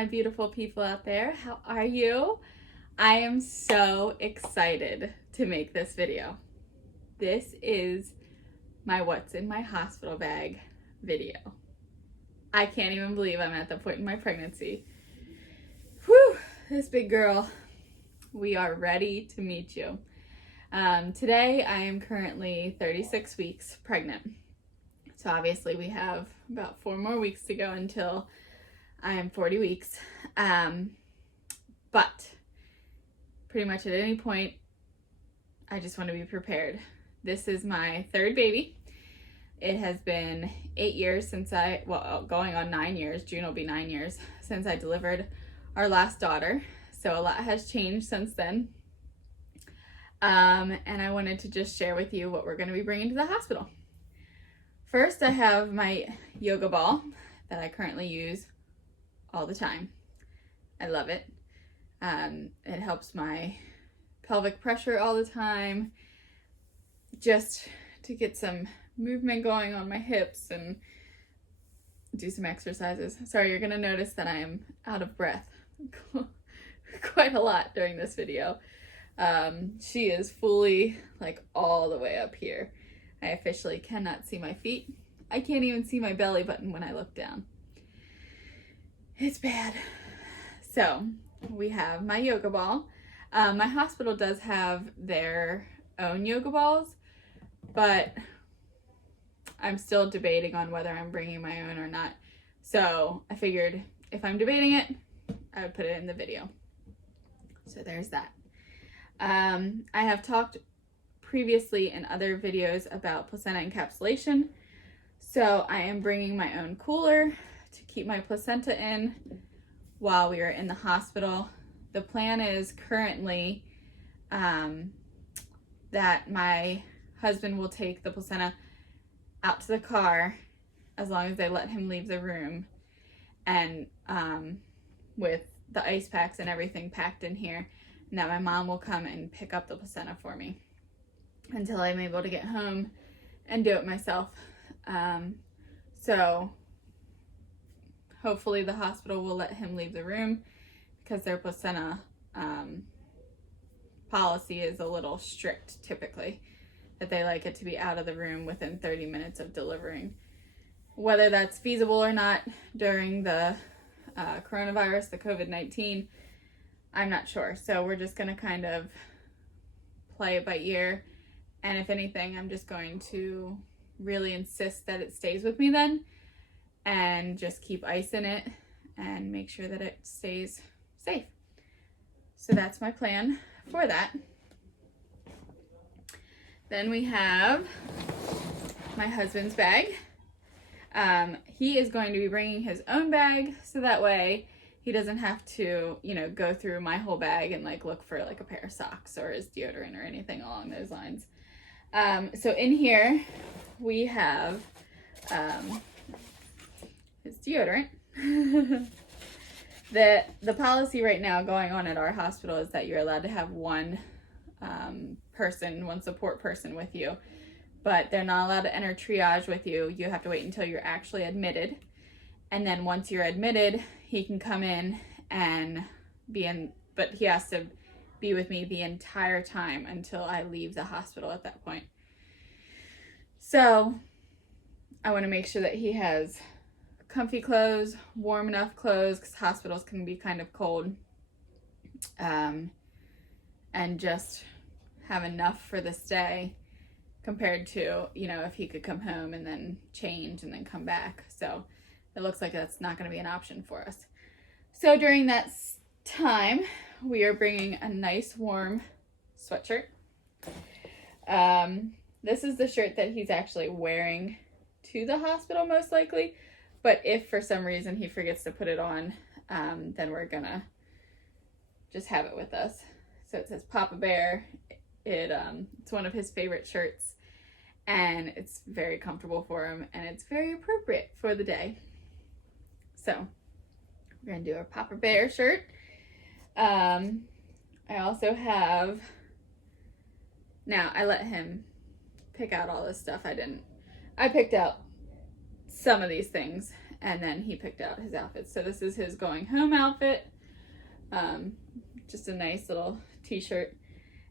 my beautiful people out there. How are you? I am so excited to make this video. This is my what's in my hospital bag video. I can't even believe I'm at the point in my pregnancy. Whew, this big girl. We are ready to meet you. Today I am currently 36 weeks pregnant. So obviously we have about 4 more weeks to go until I am 40 weeks. But pretty much at any point, I just want to be prepared. This is my 3rd baby. It has been 8 years since going on 9 years. June will be 9 years since I delivered our last daughter. So a lot has changed since then. And I wanted to just share with you what we're going to be bringing to the hospital. First, I have my yoga ball that I currently use all the time. I love it. It helps my pelvic pressure all the time, just to get some movement going on my hips and do some exercises. Sorry, you're going to notice that I am out of breath quite a lot during this video. She is fully like all the way up here. I officially cannot see my feet. I can't even see my belly button when I look down. It's bad. So we have my yoga ball. My hospital does have their own yoga balls, but I'm still debating on whether I'm bringing my own or not. So I figured if I'm debating it, I would put it in the video. So there's that. I have talked previously in other videos about placenta encapsulation. So I am bringing my own cooler to keep my placenta in while we are in the hospital. The plan is currently that my husband will take the placenta out to the car as long as they let him leave the room, and with the ice packs and everything packed in here, and that my mom will come and pick up the placenta for me until I'm able to get home and do it myself. So hopefully the hospital will let him leave the room, because their placenta policy is a little strict typically, that they like it to be out of the room within 30 minutes of delivering. Whether that's feasible or not during the coronavirus, the COVID-19, I'm not sure. So we're just going to kind of play it by ear. And if anything, I'm just going to really insist that it stays with me then, and just keep ice in it and make sure that it stays safe. So that's my plan for that. Then we have my husband's bag. He is going to be bringing his own bag, so that way he doesn't have to, go through my whole bag and look for a pair of socks or his deodorant or anything along those lines. So in here we have his deodorant. The policy right now going on at our hospital is that you're allowed to have one support person with you, but they're not allowed to enter triage with you. You have to wait until you're actually admitted, and then once you're admitted, he can come in and but he has to be with me the entire time until I leave the hospital at that point. So I want to make sure that he has comfy clothes, warm enough clothes, because hospitals can be kind of cold, and just have enough for the stay compared to, if he could come home and then change and then come back. So it looks like that's not going to be an option for us. So during that time, we are bringing a nice warm sweatshirt. This is the shirt that he's actually wearing to the hospital most likely, but if for some reason he forgets to put it on, then we're gonna just have it with us. So it says Papa Bear. It's one of his favorite shirts, and it's very comfortable for him, and it's very appropriate for the day. So we're gonna do our Papa Bear shirt. I also have, now I let him pick out all this stuff. I picked out some of these things, and then he picked out his outfits. So this is his going home outfit. Just a nice little t-shirt.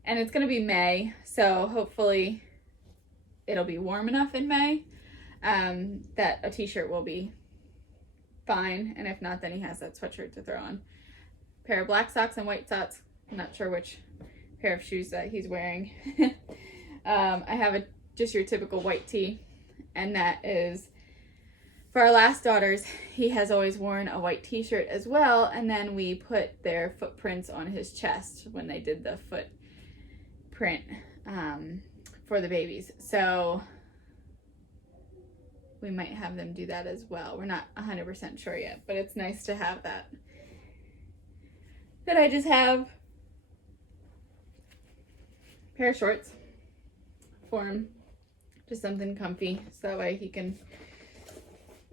And it's going to be May, so hopefully it'll be warm enough in May that a t-shirt will be fine. And if not, then he has that sweatshirt to throw on. Pair of black socks and white socks. I'm not sure which pair of shoes that he's wearing. I have just your typical white tee, and that is for our last daughters. He has always worn a white t-shirt as well, and then we put their footprints on his chest when they did the footprint for the babies. So we might have them do that as well. We're not 100% sure yet, but it's nice to have that. Then I just have a pair of shorts for him. Just something comfy, so that way he can,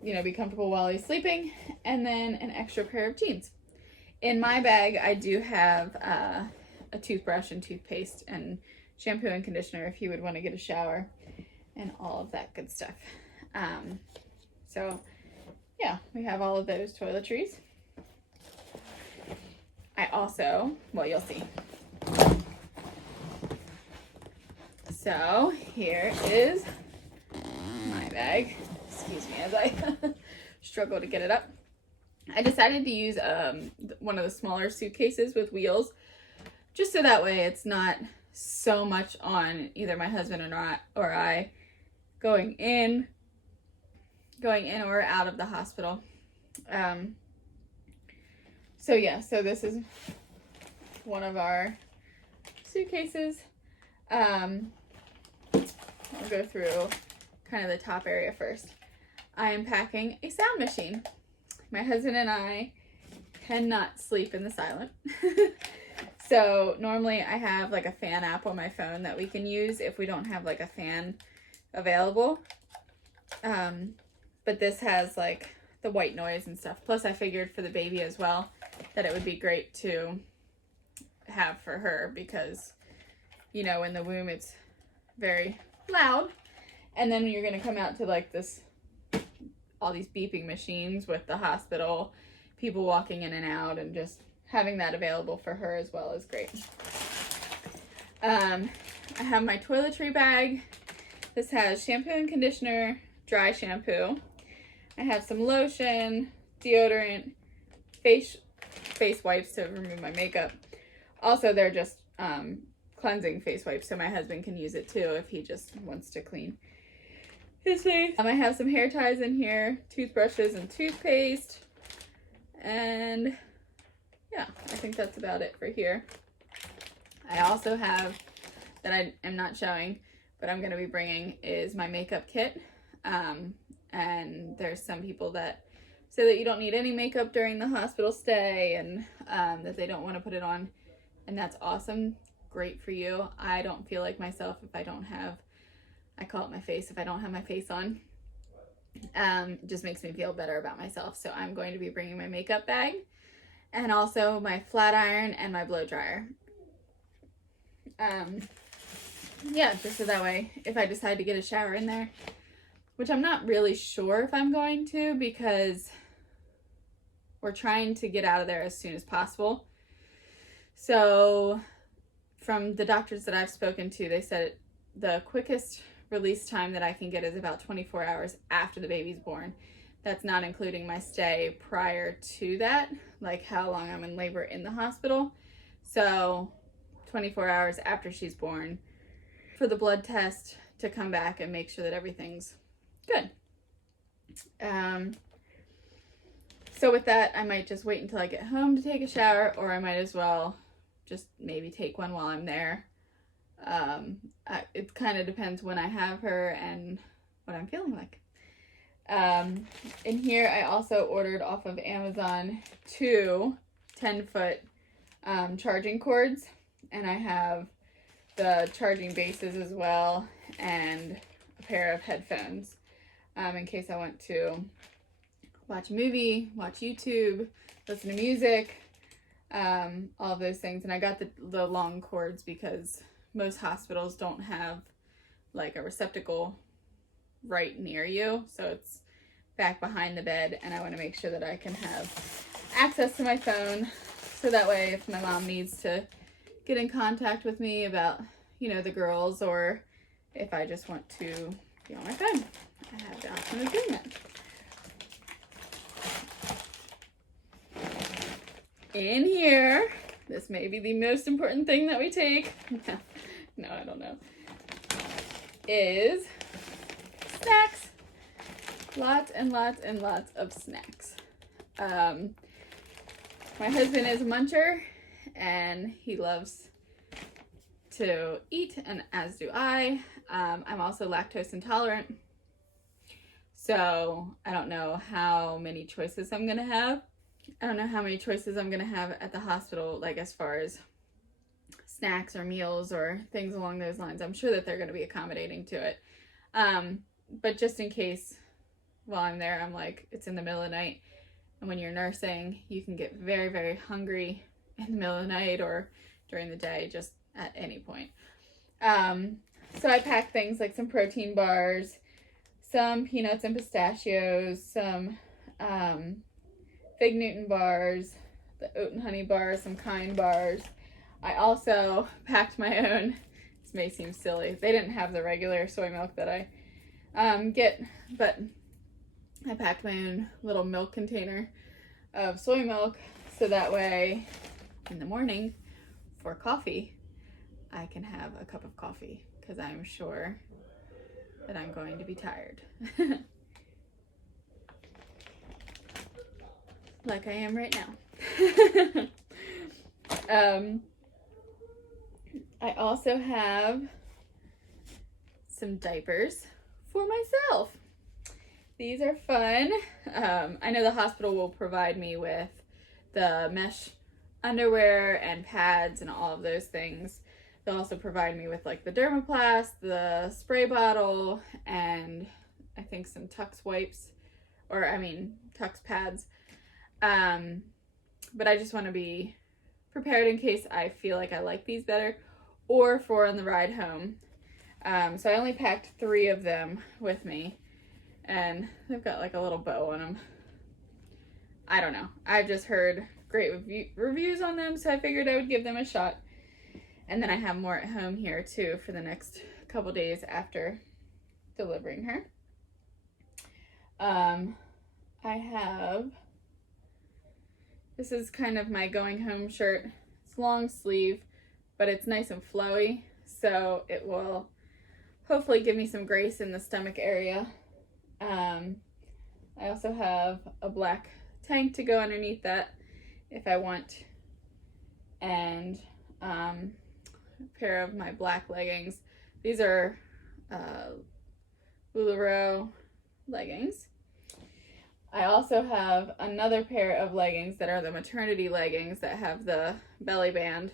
you know, be comfortable while he's sleeping. And then an extra pair of jeans. In my bag, I do have a toothbrush and toothpaste and shampoo and conditioner if he would want to get a shower and all of that good stuff. So yeah, we have all of those toiletries. I also, well, you'll see. So here is my bag. Excuse me as I struggle to get it up. I decided to use one of the smaller suitcases with wheels, just so that way it's not so much on either my husband or I going in or out of the hospital. So yeah, so this is one of our suitcases. I'll go through kind of the top area first. I am packing a sound machine. My husband and I cannot sleep in the silent. So normally I have like a fan app on my phone that we can use if we don't have like a fan available. But this has like the white noise and stuff. Plus I figured for the baby as well that it would be great to have for her because, you know, in the womb it's very loud. And then you're going to come out to like all these beeping machines with the hospital, people walking in and out, and just having that available for her as well is great. I have my toiletry bag. This has shampoo and conditioner, dry shampoo. I have some lotion, deodorant, face wipes to remove my makeup. Also, they're just cleansing face wipes, so my husband can use it too if he just wants to clean his face. I have some hair ties in here, toothbrushes and toothpaste, and yeah, I think that's about it for here. I also have, that I am not showing, but I'm going to be bringing, is my makeup kit. And there's some people that say that you don't need any makeup during the hospital stay, and that they don't want to put it on, and that's awesome. Great for you. I don't feel like myself if I don't have, I call it my face, if I don't have my face on. It just makes me feel better about myself. So I'm going to be bringing my makeup bag and also my flat iron and my blow dryer. Yeah, just so that way if I decide to get a shower in there, which I'm not really sure if I'm going to, because we're trying to get out of there as soon as possible. So from the doctors that I've spoken to, they said the quickest release time that I can get is about 24 hours after the baby's born. That's not including my stay prior to that, like how long I'm in labor in the hospital. So 24 hours after she's born for the blood test to come back and make sure that everything's good. So with that, I might just wait until I get home to take a shower, or I might as well just maybe take one while I'm there. It kind of depends when I have her and what I'm feeling like. In here, I also ordered off of Amazon 2 10-foot charging cords, and I have the charging bases as well, and a pair of headphones in case I want to watch a movie, watch YouTube, listen to music, all of those things. And I got the long cords because most hospitals don't have like a receptacle right near you, so it's back behind the bed, and I want to make sure that I can have access to my phone, so that way if my mom needs to get in contact with me about, you know, the girls, or if I just want to be on my phone, I have the option of doing that. In here, this may be the most important thing that we take, no, I don't know, is snacks. Lots and lots and lots of snacks. My husband is a muncher, and he loves to eat, and as do I. I'm also lactose intolerant, so I don't know how many choices I'm gonna have. I don't know how many choices I'm gonna have at the hospital, like as far as snacks or meals or things along those lines. I'm sure that they're gonna be accommodating to it. But just in case while I'm there, I'm like, it's in the middle of the night, and when you're nursing, you can get very, very hungry in the middle of the night or during the day, just at any point. So I pack things like some protein bars, some peanuts and pistachios, some Fig Newton bars, the oat and honey bars, some Kind bars. I also packed my own, this may seem silly, they didn't have the regular soy milk that I get, but I packed my own little milk container of soy milk, so that way in the morning for coffee, I can have a cup of coffee, because I'm sure that I'm going to be tired. Like I am right now. I also have some diapers for myself. These are fun. I know the hospital will provide me with the mesh underwear and pads and all of those things. They'll also provide me with like the Dermoplast, the spray bottle, and I think some Tux wipes, Tux pads. But I just want to be prepared in case I feel like I like these better, or for on the ride home. So I only packed 3 of them with me, and they've got like a little bow on them. I don't know. I've just heard great reviews on them, so I figured I would give them a shot. And then I have more at home here too for the next couple days after delivering her. I have, this is kind of my going home shirt. It's long sleeve, but it's nice and flowy, so it will hopefully give me some grace in the stomach area. I also have a black tank to go underneath that if I want, and a pair of my black leggings. These are LuLaRoe leggings. I also have another pair of leggings that are the maternity leggings that have the belly band,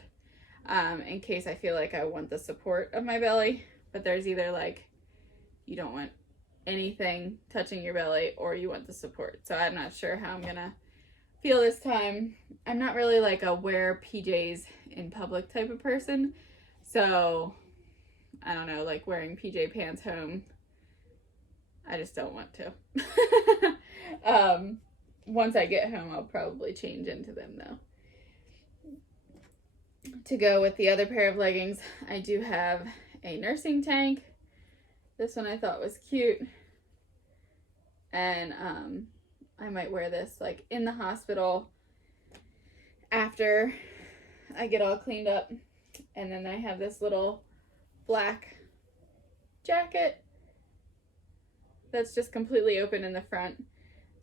in case I feel like I want the support of my belly, but there's either like you don't want anything touching your belly or you want the support. So I'm not sure how I'm gonna feel this time. I'm not really like a wear PJs in public type of person, so I don't know, like wearing PJ pants home, I just don't want to. Once I get home, I'll probably change into them though. To go with the other pair of leggings, I do have a nursing tank. This one I thought was cute, and I might wear this like in the hospital after I get all cleaned up. And then I have this little black jacket that's just completely open in the front,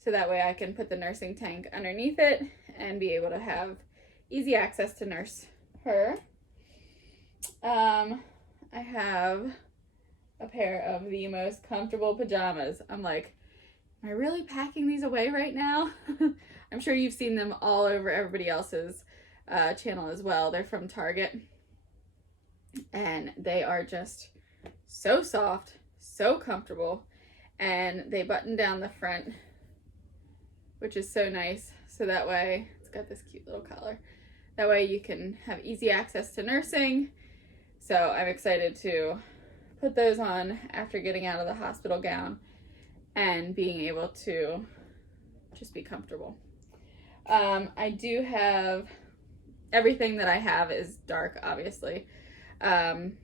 so that way I can put the nursing tank underneath it and be able to have easy access to nurse her. I have a pair of the most comfortable pajamas. I'm like, am I really packing these away right now? I'm sure you've seen them all over everybody else's channel as well. They're from Target, and they are just so soft, so comfortable, and they button down the front, which is so nice. So that way, it's got this cute little collar. That way you can have easy access to nursing. So I'm excited to put those on after getting out of the hospital gown and being able to just be comfortable. I do have, everything that I have is dark, obviously. I'm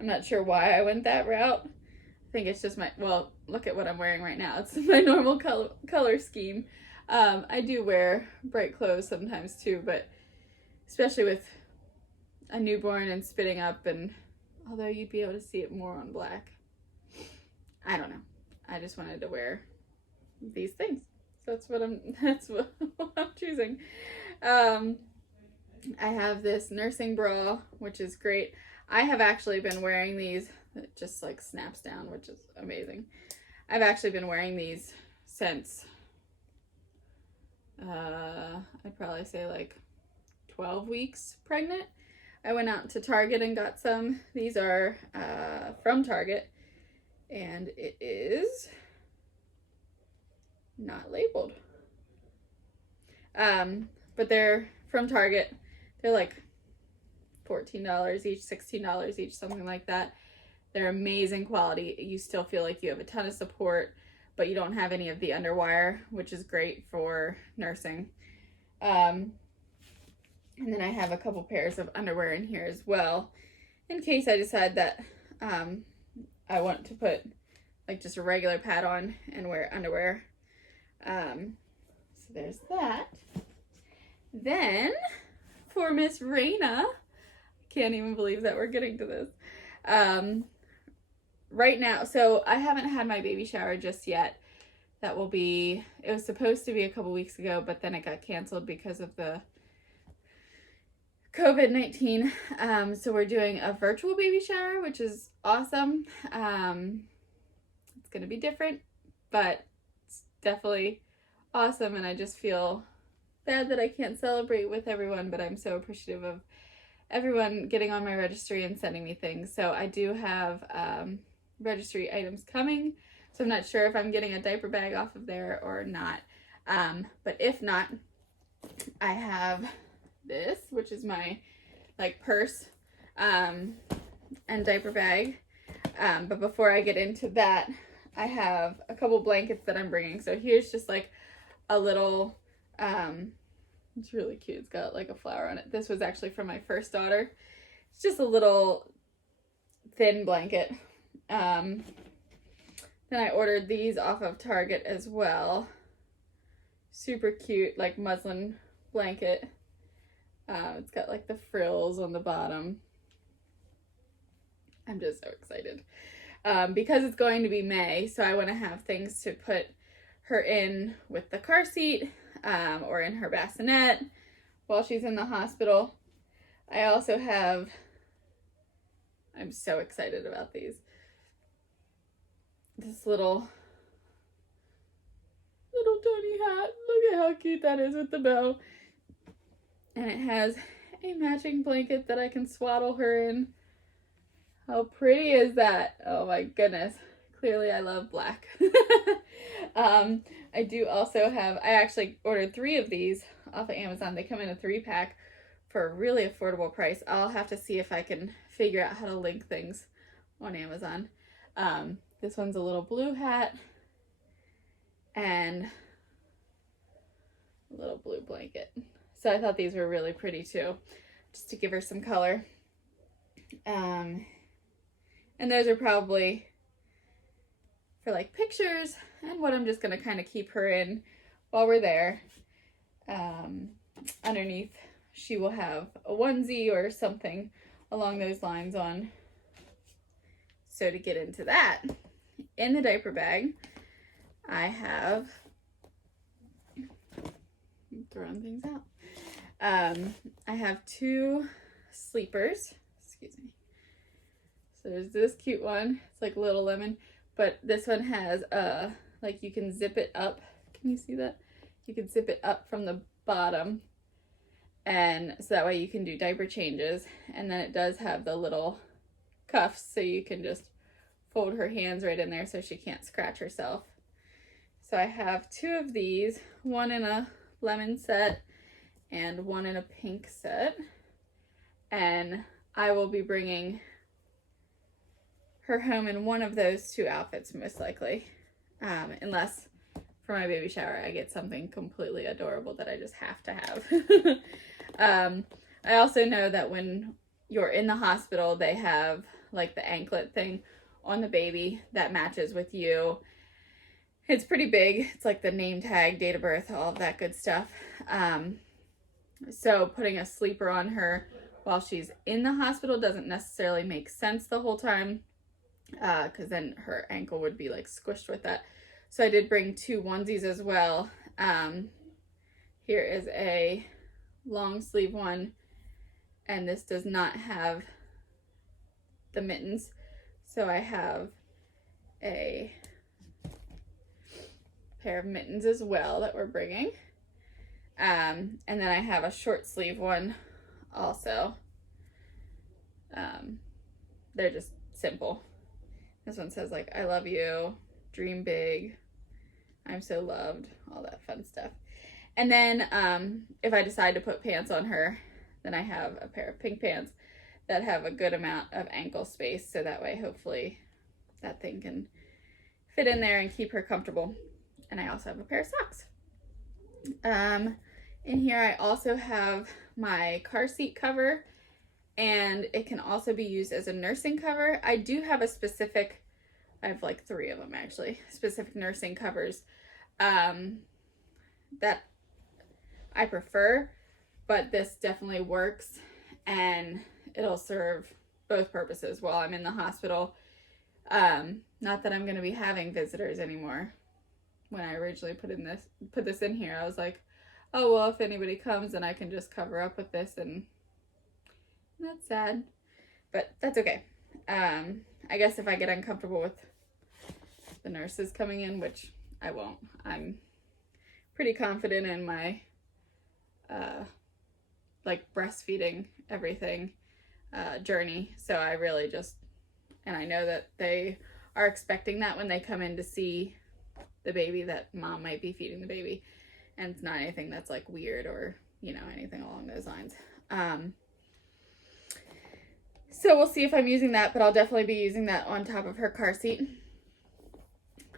not sure why I went that route. I think it's just well, look at what I'm wearing right now. It's my normal color scheme. I do wear bright clothes sometimes too, but especially with a newborn and spitting up, and although you'd be able to see it more on black. I don't know. I just wanted to wear these things. So that's what I'm choosing. I have this nursing bra, which is great. I have actually been wearing these. It just like snaps down, which is amazing. I've actually been wearing these since I'd probably say like 12 weeks pregnant. I went out to Target and got some. These are from Target, and it is not labeled. But they're from Target. They're like $14 each, $16 each, something like that. They're amazing quality. You still feel like you have a ton of support, but you don't have any of the underwire, which is great for nursing. And then I have a couple pairs of underwear in here as well, in case I decide that I want to put like just a regular pad on and wear underwear. So there's that. Then for Miss Raina, can't even believe that we're getting to this. Right now, so I haven't had my baby shower just yet. It was supposed to be a couple weeks ago, but then it got canceled because of the COVID-19. So we're doing a virtual baby shower, which is awesome. It's going to be different, but it's definitely awesome. And I just feel bad that I can't celebrate with everyone, but I'm so appreciative of everyone getting on my registry and sending me things. So I do have registry items coming. So I'm not sure if I'm getting a diaper bag off of there or not. But if not, I have this, which is my like purse and diaper bag. But before I get into that, I have a couple blankets that I'm bringing. So here's just like a little, it's really cute. It's got like a flower on it. This was actually from my first daughter. It's just a little thin blanket. Then I ordered these off of Target as well. Super cute, like muslin blanket. It's got like the frills on the bottom. I'm just so excited. Because it's going to be May, so I want to have things to put her in with the car seat, or in her bassinet while she's in the hospital. I also have, I'm so excited about these. This little tiny hat. Look at how cute that is with the bow. And it has a matching blanket that I can swaddle her in. How pretty is that? Oh my goodness. Clearly I love black. I do also have, I actually ordered 3 of these off of Amazon. They come in a 3-pack for a really affordable price. I'll have to see if I can figure out how to link things on Amazon. This one's a little blue hat and a little blue blanket. So I thought these were really pretty too, just to give her some color. And those are probably for like pictures and what I'm just going to kind of keep her in while we're there. Underneath, she will have a onesie or something along those lines on. So to get into that, in the diaper bag, I have, I'm throwing things out. I have 2 sleepers. Excuse me. So there's this cute one. It's like Little Lemon, but this one has like you can zip it up. Can you see that? You can zip it up from the bottom, and so that way you can do diaper changes. And then it does have the little cuffs, so you can just fold her hands right in there so she can't scratch herself. So I have 2 of these, one in a lemon set and one in a pink set. And I will be bringing her home in one of those 2 outfits most likely. unless for my baby shower I get something completely adorable that I just have to have. I also know that when you're in the hospital, they have like the anklet thing on the baby that matches with you. It's pretty big. It's like the name tag, date of birth, all of that good stuff. So putting a sleeper on her while she's in the hospital doesn't necessarily make sense the whole time, because then her ankle would be like squished with that. So I did bring 2 onesies as well. Here is a long sleeve one, and this does not have the mittens. So I have a pair of mittens as well that we're bringing. And then I have a short sleeve one also. They're just simple. This one says like, I love you, dream big, I'm so loved, all that fun stuff. And then if I decide to put pants on her, then I have a pair of pink pants that have a good amount of ankle space, so that way hopefully that thing can fit in there and keep her comfortable. And I also have a pair of socks. In here I also have my car seat cover, and it can also be used as a nursing cover. I do have a specific, I have like 3 of them actually, specific nursing covers that I prefer, but this definitely works and it'll serve both purposes while I'm in the hospital. Not that I'm going to be having visitors anymore. When I originally put this in here, I was like, oh, well, if anybody comes, then I can just cover up with this, and that's sad, but that's okay. I guess if I get uncomfortable with the nurses coming in, which I won't, I'm pretty confident in my, like breastfeeding everything, journey. So I really just, and I know that they are expecting that when they come in to see the baby, that mom might be feeding the baby, and it's not anything that's like weird or, you know, anything along those lines. So we'll see if I'm using that, but I'll definitely be using that on top of her car seat,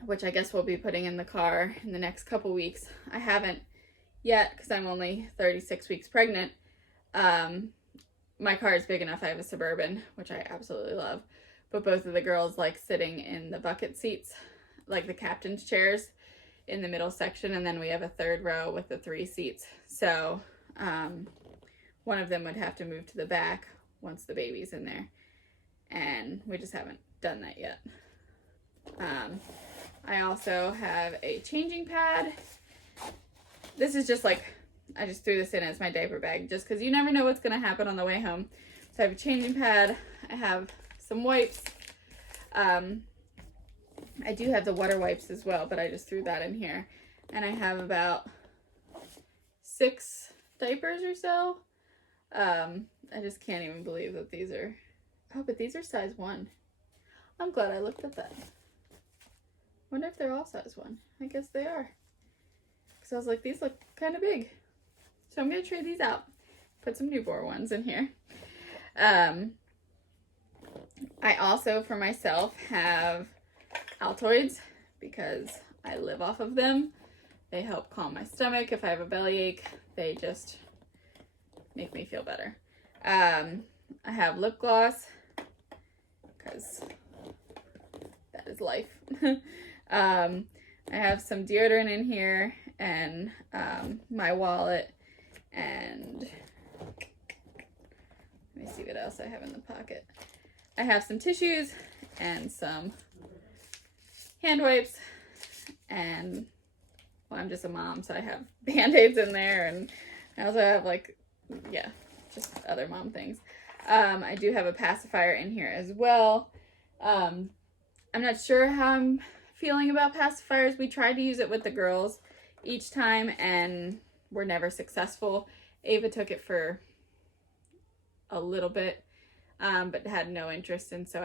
which I guess we'll be putting in the car in the next couple weeks. I haven't yet because I'm only 36 weeks pregnant. My car is big enough. I have a Suburban, which I absolutely love, but both of the girls like sitting in the bucket seats, like the captain's chairs in the middle section, and then we have a 3rd row with the 3 seats. So one of them would have to move to the back once the baby's in there, and we just haven't done that yet. I also have a changing pad. This is just like, I just threw this in as my diaper bag just because you never know what's going to happen on the way home. So I have a changing pad, I have some wipes, I do have the water wipes as well, but I just threw that in here. And I have about 6 diapers or so. I just can't even believe that these are, oh, but these are size 1. I'm glad I looked at that. Wonder if they're all size 1. I guess they are. Because I was like, these look kind of big. So I'm going to trade these out. Put some newborn ones in here. I also, for myself, have Altoids because I live off of them. They help calm my stomach. If I have a bellyache, they just make me feel better. I have lip gloss because that is life. I have some deodorant in here, and my wallet, and let me see what else I have in the pocket. I have some tissues and some hand wipes, and well, I'm just a mom, so I have Band-Aids in there, and I also have like, yeah, just other mom things. I do have a pacifier in here as well. I'm not sure how I'm feeling about pacifiers. We tried to use it with the girls each time and we're never successful. Ava took it for a little bit, but had no interest, and so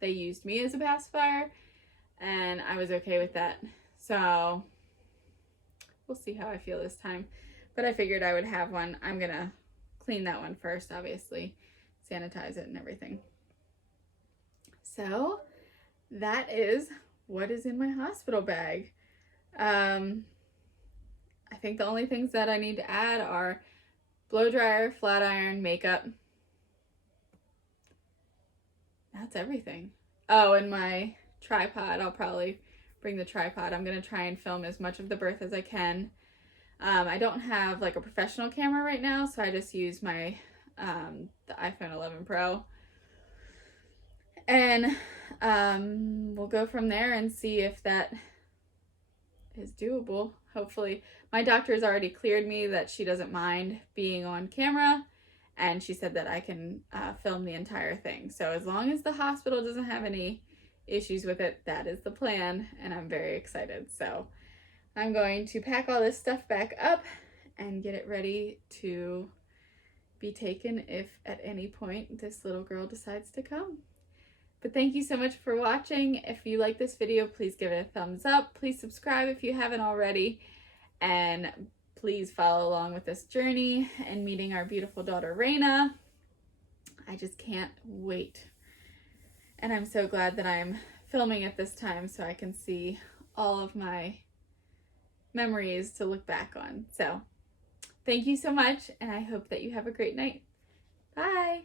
they used me as a pacifier, and I was okay with that. So we'll see how I feel this time, but I figured I would have one. I'm gonna clean that one first, obviously, sanitize it and everything. So that is what is in my hospital bag. I think the only things that I need to add are blow dryer, flat iron, makeup. That's everything. Oh, and my tripod. I'll probably bring the tripod. I'm going to try and film as much of the birth as I can. I don't have like a professional camera right now, so I just use my the iPhone 11 Pro. And we'll go from there and see if that is doable. Hopefully. My doctor has already cleared me that she doesn't mind being on camera, and she said that I can film the entire thing. So as long as the hospital doesn't have any issues with it, that is the plan, and I'm very excited. So I'm going to pack all this stuff back up and get it ready to be taken if at any point this little girl decides to come. But thank you so much for watching. If you like this video, please give it a thumbs up. Please subscribe if you haven't already. And please follow along with this journey and meeting our beautiful daughter, Raina. I just can't wait. And I'm so glad that I'm filming at this time so I can see all of my memories to look back on. So thank you so much, and I hope that you have a great night. Bye.